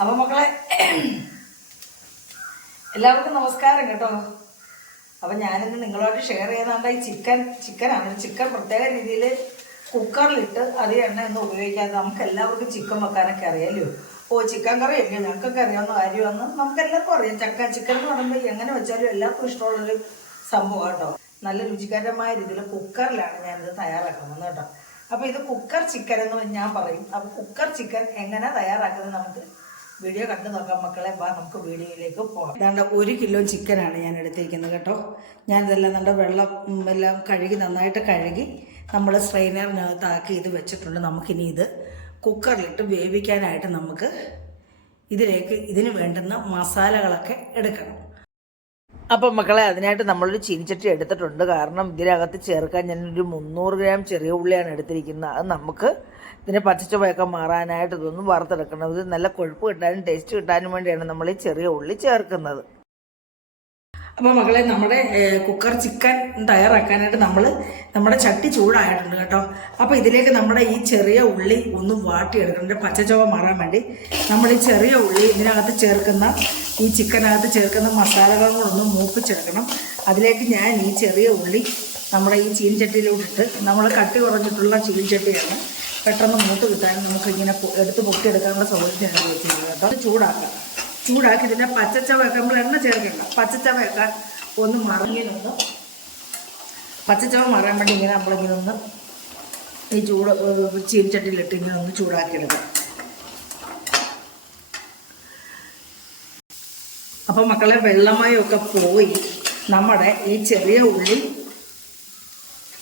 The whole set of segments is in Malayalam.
അപ്പം മക്കളെ എല്ലാവർക്കും നമസ്കാരം കേട്ടോ. അപ്പം ഞാനിന്ന് നിങ്ങളോട് ഷെയർ ചെയ്യുന്നുണ്ട് ഈ ചിക്കൻ ചിക്കനാണ് ചിക്കൻ പ്രത്യേക രീതിയിൽ കുക്കറിലിട്ട് അധികം എണ്ണ ഒന്നും ഉപയോഗിക്കാതെ നമുക്ക് എല്ലാവർക്കും ചിക്കൻ വെക്കാനൊക്കെ അറിയാലോ. ഓ ചിക്കൻ കറി ഒക്കെ ഞങ്ങൾക്കൊക്കെ അറിയാവുന്ന കാര്യമാണ് നമുക്ക് എല്ലാവർക്കും അറിയാം. ചക്ക ചിക്കൻ എന്ന് പറയുമ്പോൾ എങ്ങനെ വെച്ചാലും എല്ലാവർക്കും ഇഷ്ടമുള്ളൊരു സംഭവം കേട്ടോ. നല്ല രുചികരമായ രീതിയിൽ കുക്കറിലാണ് ഞാനിത് തയ്യാറാക്കുന്നത് കേട്ടോ. അപ്പോൾ ഇത് കുക്കർ ചിക്കൻ എന്ന് ഞാൻ പറയും. അപ്പോൾ കുക്കർ ചിക്കൻ എങ്ങനെ തയ്യാറാക്കുന്നത് നമുക്ക് വീഡിയോ കണ്ടു നോക്കാം മക്കളെ. വാ നമുക്ക് വീഡിയോയിലേക്ക് പോകാം. ഇതാണ്ട് ഒരു കിലോ ചിക്കനാണ് ഞാൻ എടുത്തിരിക്കുന്നത് കേട്ടോ. ഞാനിതെല്ലാം നമ്മുടെ വെള്ളം എല്ലാം കഴുകി നന്നായിട്ട് കഴുകി നമ്മൾ സ്ട്രെയിനറിനകത്താക്കി ഇത് വെച്ചിട്ടുണ്ട്. നമുക്കിനി ഇത് കുക്കറിലിട്ട് വേവിക്കാനായിട്ട് നമുക്ക് ഇതിലേക്ക് ഇതിന് വേണ്ടുന്ന മസാലകളൊക്കെ എടുക്കണം. അപ്പം മക്കളെ അതിനായിട്ട് നമ്മളൊരു ചീനിച്ചട്ടി എടുത്തിട്ടുണ്ട്. കാരണം ഇതിനകത്ത് ചേർക്കാൻ ഞാനൊരു മുന്നൂറ് ഗ്രാം ചെറിയ ഉള്ളിയാണ് എടുത്തിരിക്കുന്നത്. അത് നമുക്ക് ഇതിന്റെ പച്ചച്ചുവയൊക്കെ മാറാനായിട്ട് ഇതൊന്നും വറുത്തെടുക്കണം. ഇത് നല്ല കൊഴുപ്പ് കിട്ടാനും ടേസ്റ്റ് കിട്ടാനും വേണ്ടിയാണ് നമ്മൾ ഈ ചെറിയ ഉള്ളി ചേർക്കുന്നത്. അപ്പോൾ മകളെ നമ്മുടെ കുക്കർ ചിക്കൻ തയ്യാറാക്കാനായിട്ട് നമ്മൾ നമ്മുടെ ചട്ടി ചൂടായിട്ടുണ്ട് കേട്ടോ. അപ്പോൾ ഇതിലേക്ക് നമ്മുടെ ഈ ചെറിയ ഉള്ളി ഒന്ന് വാട്ടിയെടുക്കണം. പച്ചച്ചവ മാറാൻ വേണ്ടി നമ്മൾ ഈ ചെറിയ ഉള്ളി ഇതിനകത്ത് ചേർക്കുന്ന ഈ ചിക്കനകത്ത് ചേർക്കുന്ന മസാലകളും കൂടെ ഒന്ന് മൂപ്പിച്ചെടുക്കണം. അതിലേക്ക് ഞാൻ ഈ ചെറിയ ഉള്ളി നമ്മുടെ ഈ ചീനിച്ചട്ടിയിലോട്ടിട്ട് നമ്മൾ കട്ടി കുറഞ്ഞിട്ടുള്ള ചീനിച്ചട്ടിയാണ് പെട്ടെന്ന് മൂത്ത് കിട്ടാൻ നമുക്ക് ഇങ്ങനെ എടുത്ത് പൊക്കിയെടുക്കാനുള്ള സൗകര്യമാണ് വെച്ചിരിക്കുന്നത് കേട്ടോ. ചൂടാക്കാം. ചൂടാക്കി ഇതിന്റെ പച്ചച്ചവയൊക്കെ നമ്മൾ എണ്ണ ചേർക്കണ്ട. പച്ചച്ചവയൊക്കെ ഒന്ന് മറിഞ്ഞൊന്ന് പച്ചച്ചവ മറയാൻ വേണ്ടി ഇങ്ങനെ നമ്മളിങ്ങനെ ഒന്ന് ഈ ചൂട് ചീനിച്ചട്ടിയിലിട്ട് ഇങ്ങനെ ഒന്ന് ചൂടാക്കിയെടുക്കാം. അപ്പം മക്കളെ വെള്ളമയമൊക്കെ പോയി. നമ്മുടെ ഈ ചെറിയ ഉള്ളി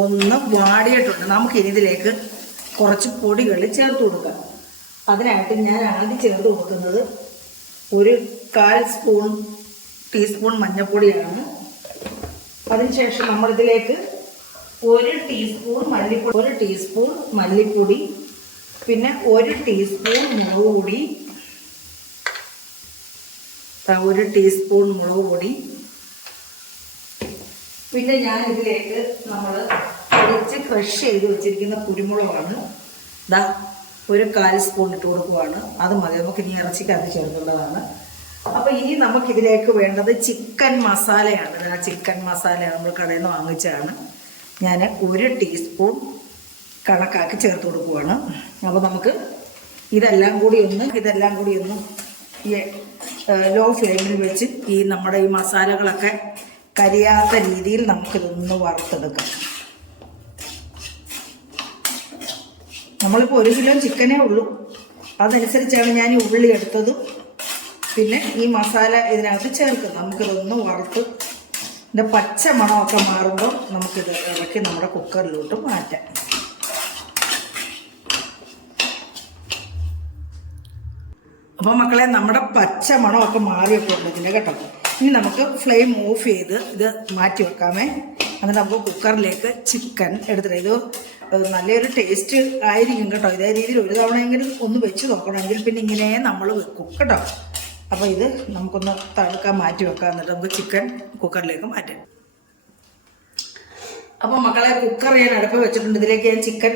ഒന്ന് വാടിയിട്ടുണ്ട്. നമുക്ക് ഇതിലേക്ക് കുറച്ച് പൊടികൾ ചേർത്ത് കൊടുക്കാം. അതിനായിട്ട് ഞാൻ ആദ്യം ചേർത്ത് കൊടുക്കുന്നത് ഒരു കാൽ സ്പൂൺ ടീസ്പൂൺ മഞ്ഞൾപ്പൊടിയാണ്. അതിനുശേഷം നമ്മളിതിലേക്ക് ഒരു ടീസ്പൂൺ മല്ലിപ്പൊടി ഒരു ടീസ്പൂൺ മല്ലിപ്പൊടി പിന്നെ ഒരു ടീസ്പൂൺ മുളക് ഒരു ടീസ്പൂൺ മുളക് പൊടി. പിന്നെ ഞാൻ ഇതിലേക്ക് നമ്മൾ കുറച്ച് ക്രഷ് ചെയ്ത് വെച്ചിരിക്കുന്ന കുരുമുളകാണ്. ദാ ഒരു കാൽ സ്പൂൺ ഇട്ട് കൊടുക്കുവാണ്. അത് മതി. നമുക്ക് ഇനി ഇറച്ചിക്കകത്ത് ചേർക്കേണ്ടതാണ്. അപ്പോൾ ഇനി നമുക്കിതിലേക്ക് വേണ്ടത് ചിക്കൻ മസാലയാണ്. ആ ചിക്കൻ മസാല നമ്മൾ കടയിൽ നിന്ന് വാങ്ങിച്ചതാണ്. ഞാൻ ഒരു ടീസ്പൂൺ കണക്കാക്കി ചേർത്ത് കൊടുക്കുവാണ്. അപ്പോൾ നമുക്ക് ഇതെല്ലാം കൂടി ഒന്ന് ഇതെല്ലാം കൂടി ഒന്ന് ലോ ഫ്ലെയിമിൽ വെച്ച് ഈ നമ്മുടെ ഈ മസാലകളൊക്കെ കരിയാത്ത രീതിയിൽ നമുക്കിതൊന്ന് വറുത്തെടുക്കാം. നമ്മളിപ്പോൾ ഒരു കിലോ ചിക്കനേ ഉള്ളൂ. അതനുസരിച്ചാണ് ഞാൻ ഈ ഉള്ളി എടുത്തതും. പിന്നെ ഈ മസാല ഇതിനകത്ത് ചേർക്കുന്നത്. നമുക്കിതൊന്ന് വറുത്ത് ഇതിന്റെ പച്ച മണമൊക്കെ മാറുമ്പോൾ നമുക്കിത് ഇറക്കി നമ്മുടെ കുക്കറിലോട്ട് മാറ്റാം. അപ്പോൾ മക്കളെ നമ്മുടെ പച്ച മണമൊക്കെ മാറിയൊക്കെ ഉണ്ട് ഇതിന്റെ കേട്ടോ. ഇനി നമുക്ക് ഫ്ലെയിം ഓഫ് ചെയ്ത് ഇത് മാറ്റി വെക്കാമേ. എന്നിട്ട് നമുക്ക് കുക്കറിലേക്ക് ചിക്കൻ എടുത്തിട്ട് ഇത് നല്ലൊരു ടേസ്റ്റ് ആയിരിക്കും കേട്ടോ. ഇതേ രീതിയിൽ ഒരു തവണയെങ്കിലും ഒന്ന് വെച്ച് നോക്കണമെങ്കിൽ പിന്നെ ഇങ്ങനെ നമ്മൾ വെക്കും കേട്ടോ. അപ്പോൾ ഇത് നമുക്കൊന്ന് തണുക്കാൻ മാറ്റി വെക്കാം. എന്നിട്ട് നമുക്ക് ചിക്കൻ കുക്കറിലേക്ക് മാറ്റാം. അപ്പോൾ മക്കളെ കുക്കർ ഞാൻ അടുപ്പ് വെച്ചിട്ടുണ്ട്. ഇതിലേക്ക് ഞാൻ ചിക്കൻ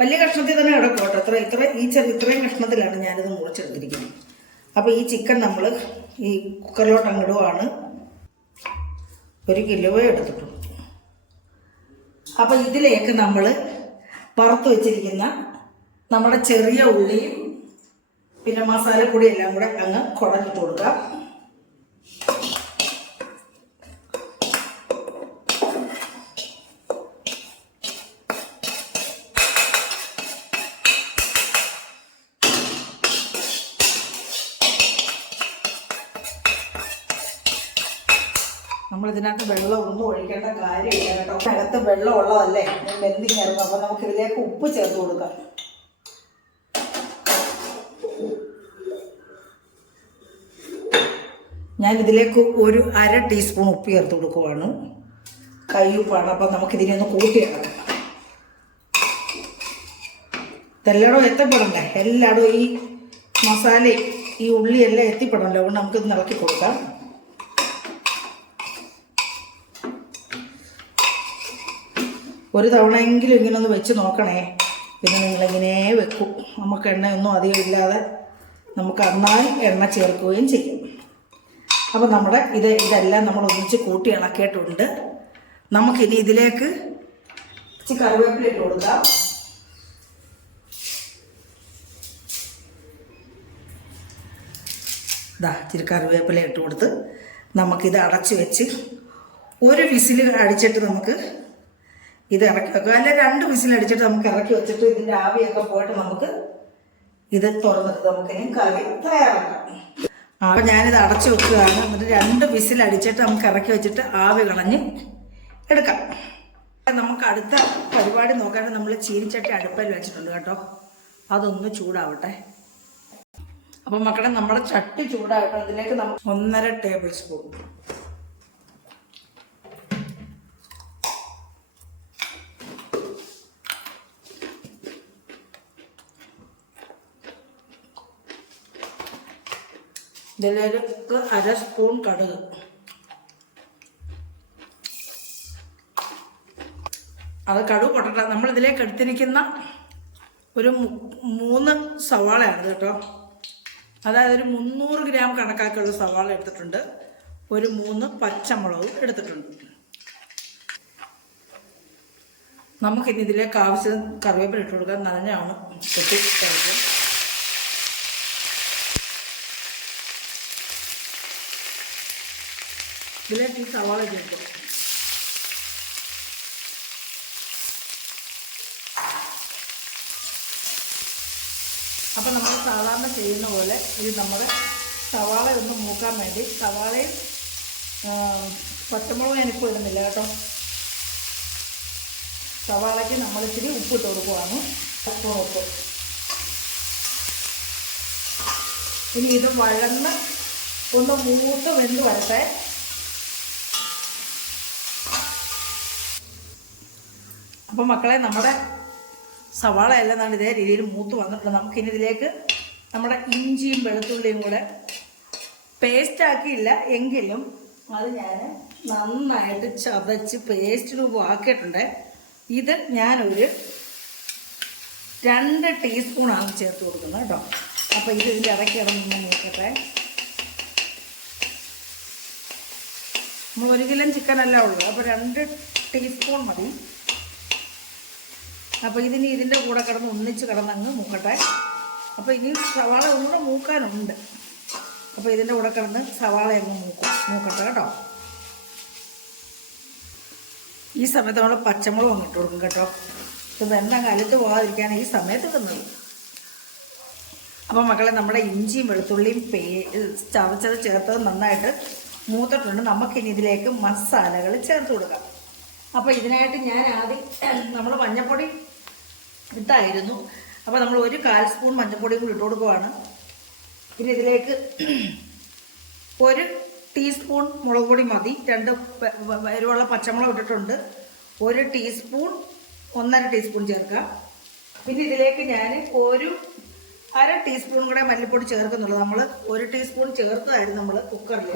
വലിയ കഷ്ണത്തിൽ തന്നെ കിടക്കും കേട്ടോ ഇത്ര ഇത്ര ഈ ചെറിയ ഇത്രയും കഷ്ണത്തിലാണ് ഞാനിത് മുറിച്ചെടുത്തിരിക്കുന്നത്. അപ്പോൾ ഈ ചിക്കൻ നമ്മൾ ഈ കുക്കറിലോട്ട് അങ്ങിടുവാണ് ഒരു കിലോയെ എടുത്തിട്ടുള്ളൂ. അപ്പോൾ ഇതിലേക്ക് നമ്മൾ വറുത്ത് വെച്ചിരിക്കുന്ന നമ്മുടെ ചെറിയ ഉള്ളിയും പിന്നെ മസാലപ്പൊടിയെല്ലാം കൂടെ അങ്ങ് കുടഞ്ഞിട്ട് കൊടുക്കാം. വെള്ളം ഒന്നും ഒഴിക്കേണ്ട കാര്യമില്ല കേട്ടോ. അകത്ത് വെള്ളം ഉള്ളതല്ലേ വെന്തിങ്ങായിരുന്നു അപ്പൊ നമുക്ക് ഇതിലേക്ക് ഉപ്പ് ചേർത്ത് കൊടുക്കാം. ഞാൻ ഇതിലേക്ക് ഒരു അര ടീസ്പൂൺ ഉപ്പ് ചേർത്ത് കൊടുക്കുവാണ്. കയ്യുപ്പാണ് അപ്പം നമുക്കിതിനെ ഒന്ന് കൂട്ടിയിടണം ഇതെല്ലായിടും എത്തപ്പെടണ്ടേ? എല്ലായിടും ഈ മസാലയും ഈ ഉള്ളിയെല്ലാം എത്തിപ്പെടണല്ലോ അതുകൊണ്ട് നമുക്കിത് നിറക്കി കൊടുക്കാം. ഒരു തവണയെങ്കിലും ഇങ്ങനെ ഒന്ന് വെച്ച് നോക്കണേ. പിന്നെ നിങ്ങളിങ്ങനെ വെക്കും. നമുക്ക് എണ്ണയൊന്നും അധികം ഇല്ലാതെ നമുക്ക് അന്നായി എണ്ണ ചേർക്കുകയും ചെയ്യും. അപ്പോൾ നമ്മുടെ ഇത് ഇതെല്ലാം നമ്മൾ ഒന്നിച്ച് കൂട്ടി ഇളക്കിയിട്ടുണ്ട്. നമുക്കിനി ഇതിലേക്ക് ഇച്ചിരി കറിവേപ്പില ഇട്ട് കൊടുക്കാം. ഇതാ ഇച്ചിരി കറിവേപ്പില ഇട്ട് കൊടുത്ത് നമുക്കിത് അടച്ച് വെച്ച് ഒരു വിസിൽ അടിച്ചിട്ട് നമുക്ക് ഇത് ഇറക്കി വെക്കുക അല്ലെ രണ്ട് വിസിൽ അടിച്ചിട്ട് നമുക്ക് ഇറക്കി വെച്ചിട്ട് ഇതിന്റെ ആവിയൊക്കെ പോയിട്ട് നമുക്ക് ഇത് തുറന്നിട്ട് നമുക്ക് ഇനി കറി തയ്യാറാക്കാം. അപ്പം ഞാനിത് അടച്ചു വെക്കുകയാണ്. എന്നിട്ട് രണ്ട് വിസിൽ അടിച്ചിട്ട് നമുക്ക് ഇറക്കി വെച്ചിട്ട് ആവി കളഞ്ഞ് എടുക്കാം. നമുക്ക് അടുത്ത പരിപാടി നോക്കാൻ നമ്മൾ ചീനിച്ചട്ടി അടുപ്പിൽ വെച്ചിട്ടുണ്ട് കേട്ടോ. അതൊന്ന് ചൂടാവട്ടെ. അപ്പം മക്കളെ നമ്മുടെ ചട്ടി ചൂടാകട്ടെ അതിലേക്ക് നമുക്ക് ഒന്നര ടേബിൾ സ്പൂൺ. ഇതിലേക്ക് അര സ്പൂൺ കടുക്. അത് കടുക് പൊട്ടട്ടെ. നമ്മൾ ഇതിലേക്ക് എടുത്തിരിക്കുന്ന ഒരു മൂന്ന് സവാളയാണ് കേട്ടോ. അതായത് ഒരു മുന്നൂറ് ഗ്രാം കണക്കാക്കിയുള്ള സവാള എടുത്തിട്ടുണ്ട്. ഒരു മൂന്ന് പച്ചമുളകും എടുത്തിട്ടുണ്ട്. നമുക്കിനി ഇതിലേക്ക് ആവശ്യം കറിവേപ്പില ഇട്ട് കൊടുക്കാൻ നനഞ്ഞാണ്. കൊട്ടി ഇതിലേക്ക് ഈ സവാള ചേർത്ത് അപ്പം നമ്മൾ സാധാരണ ചെയ്യുന്ന പോലെ ഇത് നമ്മുടെ സവാള ഒന്ന് മൂക്കാൻ വേണ്ടി സവാളയും പച്ചമുളകും ഞാനിപ്പോൾ ഇടുന്നില്ല കേട്ടോ. സവാളയ്ക്ക് നമ്മൾ ഇച്ചിരി ഉപ്പിട്ട് കൊടുക്കുവാണ്. പച്ചമുളക് ഉപ്പ്. ഇനി ഇത് വഴന്ന് ഒന്ന് മൂത്ത് വെന്ത് വരട്ടെ. അപ്പം മക്കളെ നമ്മുടെ സവാള എല്ലാം ഇതേ രീതിയിൽ മൂത്ത് വന്നിട്ടുണ്ട് നമുക്കിനി ഇതിലേക്ക് നമ്മുടെ ഇഞ്ചിയും വെളുത്തുള്ളിയും കൂടെ പേസ്റ്റ് ആക്കിയില്ല എങ്കിലും അത് ഞാൻ നന്നായിട്ട് ചതച്ച് പേസ്റ്റ് രൂപമാക്കിയിട്ടുണ്ട് ഇത് ഞാനൊരു രണ്ട് ടീസ്പൂണാണ് ചേർത്ത് കൊടുക്കുന്നത് കേട്ടോ. അപ്പോൾ ഇത് ഇതിന്റെ ഇടയ്ക്ക് ഇടന്ന് നോക്കട്ടെ നമ്മൾ ഒരു കിലോ ചിക്കനല്ല ഉള്ളൂ. അപ്പോൾ രണ്ട് ടീസ്പൂൺ മതി. അപ്പോൾ ഇതിന് ഇതിന്റെ കൂടെ കിടന്ന് ഒന്നിച്ച് കിടന്നങ്ങ് മൂക്കട്ടെ. അപ്പോൾ ഇനി സവാള ഒന്നുകൂടെ മൂക്കാനുണ്ട്. അപ്പോൾ ഇതിന്റെ കൂടെ കിടന്ന് സവാള അങ്ങ് മൂക്കും. മൂക്കട്ടെ കേട്ടോ. ഈ സമയത്ത് നമ്മൾ പച്ചമുളക് അങ്ങ് കൊടുക്കും കേട്ടോ. ഇത് വെള്ളം കലത്ത് പോകാതിരിക്കാൻ ഈ സമയത്ത് തിന്നത് അപ്പോൾ മക്കളെ നമ്മുടെ ഇഞ്ചിയും വെളുത്തുള്ളിയും പേ ചതച്ചത് ചേർത്തത് നന്നായിട്ട് മൂത്തിട്ടുണ്ട്. നമുക്കിനി ഇതിലേക്ക് മസാലകൾ ചേർത്ത് കൊടുക്കാം. അപ്പോൾ ഇതിനായിട്ട് ഞാൻ ആദ്യം നമ്മൾ മഞ്ഞൾപ്പൊടി ഇട്ടായിരുന്നു. അപ്പോൾ നമ്മൾ ഒരു കാൽ സ്പൂൺ മഞ്ഞൾപ്പൊടിയും കൂടി ഇട്ട് കൊടുക്കുവാണ്. പിന്നെ ഇതിലേക്ക് ഒരു ടീസ്പൂൺ മുളക് പൊടി മതി. രണ്ട് എരിവുള്ള പച്ചമുളക് ഇട്ടിട്ടുണ്ട്. ഒരു ടീസ്പൂൺ ഒന്നര ടീസ്പൂൺ ചേർക്കാം പിന്നെ ഇതിലേക്ക് ഞാൻ ഒരു അര ടീസ്പൂൺ കൂടെ മല്ലിപ്പൊടി ചേർക്കുന്നുള്ളൂ. നമ്മൾ ഒരു ടീസ്പൂൺ ചേർത്തതായിരുന്നു നമ്മൾ കുക്കറിൽ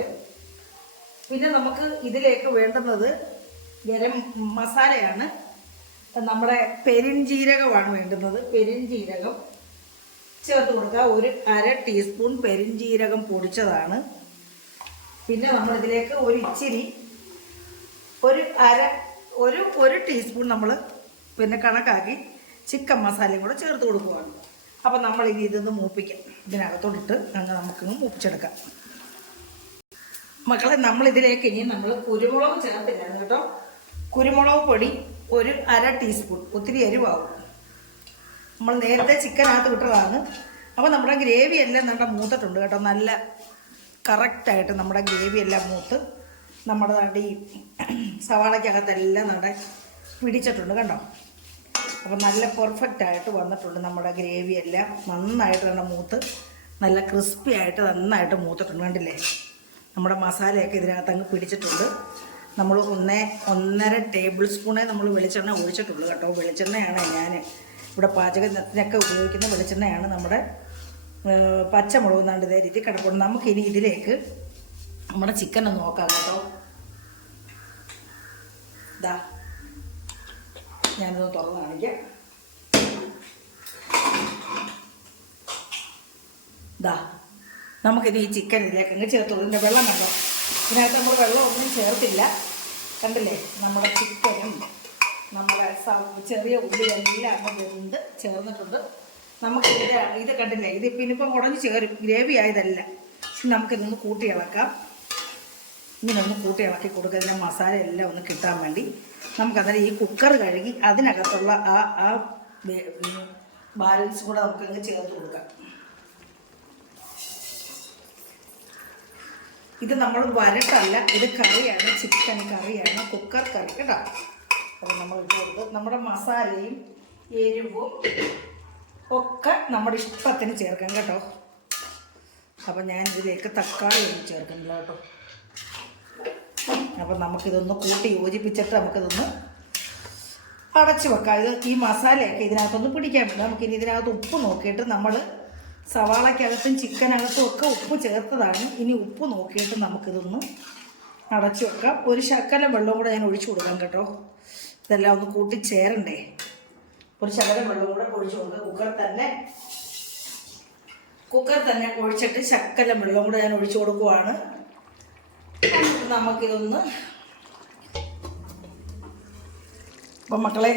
പിന്നെ നമുക്ക് ഇതിലേക്ക് വേണ്ടുന്നത് ഗരം മസാലയാണ്. നമ്മുടെ പെരിഞ്ജീരകമാണ് വേണ്ടുന്നത്. പെരിഞ്ജീരകം ചേർത്ത് കൊടുക്കുക. ഒരു അര ടീസ്പൂൺ പെരിഞ്ജീരകം പൊടിച്ചതാണ്. പിന്നെ നമ്മളിതിലേക്ക് ഒരു ഇച്ചിരി ഒരു അര ഒരു ഒരു ടീസ്പൂൺ നമ്മൾ പിന്നെ കണക്കാക്കി ചിക്കൻ മസാലയും കൂടെ ചേർത്ത് കൊടുക്കുകയാണ് അപ്പം നമ്മൾ ഇനി ഇതൊന്ന് മൂപ്പിക്കാം. ഇതിനകത്തോട്ടിട്ട് അങ്ങ് നമുക്കിങ്ങ് മൂപ്പിച്ചെടുക്കാം. മക്കളെ നമ്മളിതിലേക്ക് ഇനി നമ്മൾ കുരുമുളക് ചേർത്തില്ലായിരുന്നു കേട്ടോ. കുരുമുളക് പൊടി ഒരു അര ടീസ്പൂൺ ഒത്തിരി എരിവാകും നമ്മൾ നേരത്തെ ചിക്കനകത്ത് വിട്ടതാണ്. അപ്പോൾ നമ്മുടെ ഗ്രേവി എല്ലാം നല്ല മൂത്തിട്ടുണ്ട് കേട്ടോ. നല്ല കറക്റ്റായിട്ട് നമ്മുടെ ഗ്രേവി എല്ലാം മൂത്ത് നമ്മുടെ നടി സവാളയ്ക്കകത്തെല്ലാം നമ്മുടെ പിടിച്ചിട്ടുണ്ട് കണ്ടോ? അപ്പോൾ നല്ല പെർഫെക്റ്റ് ആയിട്ട് വന്നിട്ടുണ്ട് നമ്മുടെ ഗ്രേവി എല്ലാം. നന്നായിട്ട് നമ്മുടെ മൂത്ത് നല്ല ക്രിസ്പി ആയിട്ട് നന്നായിട്ട് മൂത്തിട്ടുണ്ട് കണ്ടില്ലേ? നമ്മുടെ മസാലയൊക്കെ ഇതിനകത്ത് അങ്ങ് പിടിച്ചിട്ടുണ്ട്. നമ്മൾ ഒന്ന് ഒന്നര ടേബിൾ സ്പൂണേ നമ്മൾ വെളിച്ചെണ്ണ ഒഴിച്ചിട്ടുള്ളൂ കേട്ടോ. വെളിച്ചെണ്ണയാണ് ഞാൻ ഇവിടെ പാചകത്തിനൊക്കെ ഉപയോഗിക്കുന്ന വെളിച്ചെണ്ണയാണ് നമ്മുടെ പച്ചമുളക് നാണ്ട് ഇതേ രീതി കിടപ്പുണ്ട്. നമുക്കിനി ഇതിലേക്ക് നമ്മുടെ ചിക്കൻ ഒന്ന് നോക്കാം കേട്ടോ. ഇതാ ഞാനിത് തുറന്ന് കാണിക്കാം. ഇതാ നമുക്കിനി ഈ ചിക്കൻ ഇതിലേക്ക് അങ്ങ് ചേർത്ത് ഇതിന്റെ വെള്ളം കണ്ടോ ഇതിനകത്ത് നമ്മൾ വെള്ളം ഒന്നും ചേർത്തില്ല. കണ്ടില്ലേ? നമ്മുടെ ചിക്കനും നമ്മുടെ ചെറിയ ഉള്ളി എല്ലാം അങ്ങ് വെന്ത് ചേർന്നിട്ടുണ്ട്. നമുക്ക് ഇത് ഇത് കണ്ടില്ലേ? ഇത് പിന്നിപ്പം ഉടഞ്ഞ് ചേരും. ഗ്രേവി ആയതല്ല. നമുക്കിതൊന്ന് കൂട്ടി ഇളക്കാം. ഇങ്ങനെ ഒന്ന് കൂട്ടി ഇളക്കി കൊടുക്കുക. ഇതിന്റെ മസാല എല്ലാം ഒന്ന് കിട്ടാൻ വേണ്ടി. നമുക്കന്നേരം ഈ കുക്കർ കഴുകി അതിനകത്തുള്ള ആ ആ ബാലൻസ് കൂടെ നമുക്കങ്ങ് ചേർത്ത് കൊടുക്കാം. ഇത് നമ്മൾ വരട്ടല്ല ഇത് കറിയാണ് ചിക്കൻ കറിയാണ് കുക്കർ കറി കേട്ടോ. അപ്പോൾ നമ്മൾ ഇട്ട് കൊടുത്ത് നമ്മുടെ മസാലയും എരിവും ഒക്കെ നമ്മുടെ ഇഷ്ടത്തിന് ചേർക്കാം കേട്ടോ. അപ്പം ഞാൻ ഇതിലേക്ക് തക്കാളി ഒന്നും ചേർക്കുന്നില്ല കേട്ടോ. അപ്പം നമുക്കിതൊന്ന് കൂട്ടി യോജിപ്പിച്ചിട്ട് നമുക്കിതൊന്ന് അടച്ചു വെക്കാം. ഇത് ഈ മസാലയൊക്കെ ഇതിനകത്തൊന്ന് പിടിക്കാൻ പറ്റില്ല നമുക്കിനി ഇതിനകത്ത് ഉപ്പ് നോക്കിയിട്ട് നമ്മൾ സവാളയ്ക്കകത്തും ചിക്കനകത്തും ഒക്കെ ഉപ്പ് ചേർത്തതാണ്. ഇനി ഉപ്പ് നോക്കിയിട്ട് നമുക്കിതൊന്ന് അടച്ചു വെക്കാം. ഒരു ശക്കലം വെള്ളം കൂടെ ഞാൻ ഒഴിച്ചു കൊടുക്കാം കേട്ടോ. ഇതെല്ലാം ഒന്ന് കൂട്ടി ചേരണ്ടേ? ഒരു ശകലം വെള്ളം കൂടെ ഒഴിച്ചു കൊടുക്കുക കുക്കർ തന്നെ കുക്കർ തന്നെ ഒഴിച്ചിട്ട് ശക്കലം വെള്ളം കൂടെ ഞാൻ ഒഴിച്ചു കൊടുക്കുവാണ്. നമുക്കിതൊന്ന് അപ്പം മക്കളെ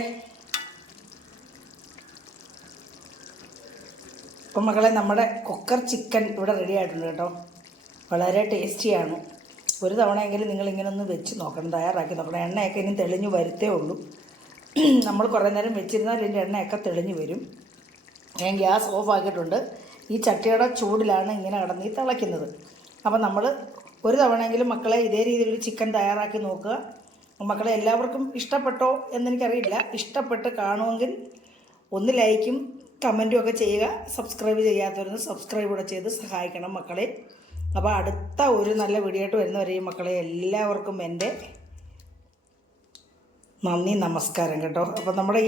അപ്പം മക്കളെ നമ്മുടെ കുക്കർ ചിക്കൻ ഇവിടെ റെഡി ആയിട്ടുണ്ട് കേട്ടോ. വളരെ ടേസ്റ്റിയാണ് ഒരു തവണയെങ്കിലും നിങ്ങളിങ്ങനെ ഒന്ന് വെച്ച് നോക്കണം തയ്യാറാക്കി നോക്കണം. എണ്ണയൊക്കെ ഇനി തെളിഞ്ഞു വരുത്തേ ഉള്ളൂ. നമ്മൾ കുറേ നേരം വെച്ചിരുന്നാൽ ഇതിന്റെ എണ്ണയൊക്കെ തെളിഞ്ഞു വരും. ഞാൻ ഗ്യാസ് ഓഫ് ആക്കിയിട്ടുണ്ട്. ഈ ചട്ടിയുടെ ചൂടിലാണ് ഇങ്ങനെ കിടന്ന് തിളയ്ക്കുന്നത്. അപ്പം നമ്മൾ ഒരു തവണയെങ്കിലും മക്കളെ ഇതേ രീതിയിൽ ചിക്കൻ തയ്യാറാക്കി നോക്കുക. മക്കളെ എല്ലാവർക്കും ഇഷ്ടപ്പെട്ടോ എന്നെനിക്കറിയില്ല ഇഷ്ടപ്പെട്ട് കാണുമെങ്കിൽ ഒന്ന് ലൈക്കും കമന്റും ഒക്കെ ചെയ്യുക. സബ്സ്ക്രൈബ് ചെയ്യാത്തവരൊന്ന് സബ്സ്ക്രൈബ് കൂടെ ചെയ്ത് സഹായിക്കണം മക്കളെ. അപ്പോൾ അടുത്ത ഒരു നല്ല വീഡിയോ ആയിട്ട് വരുന്നവരെയും മക്കളെ എല്ലാവർക്കും എന്റെ നന്ദി നമസ്കാരം കേട്ടോ. അപ്പോൾ നമ്മുടെ ഈ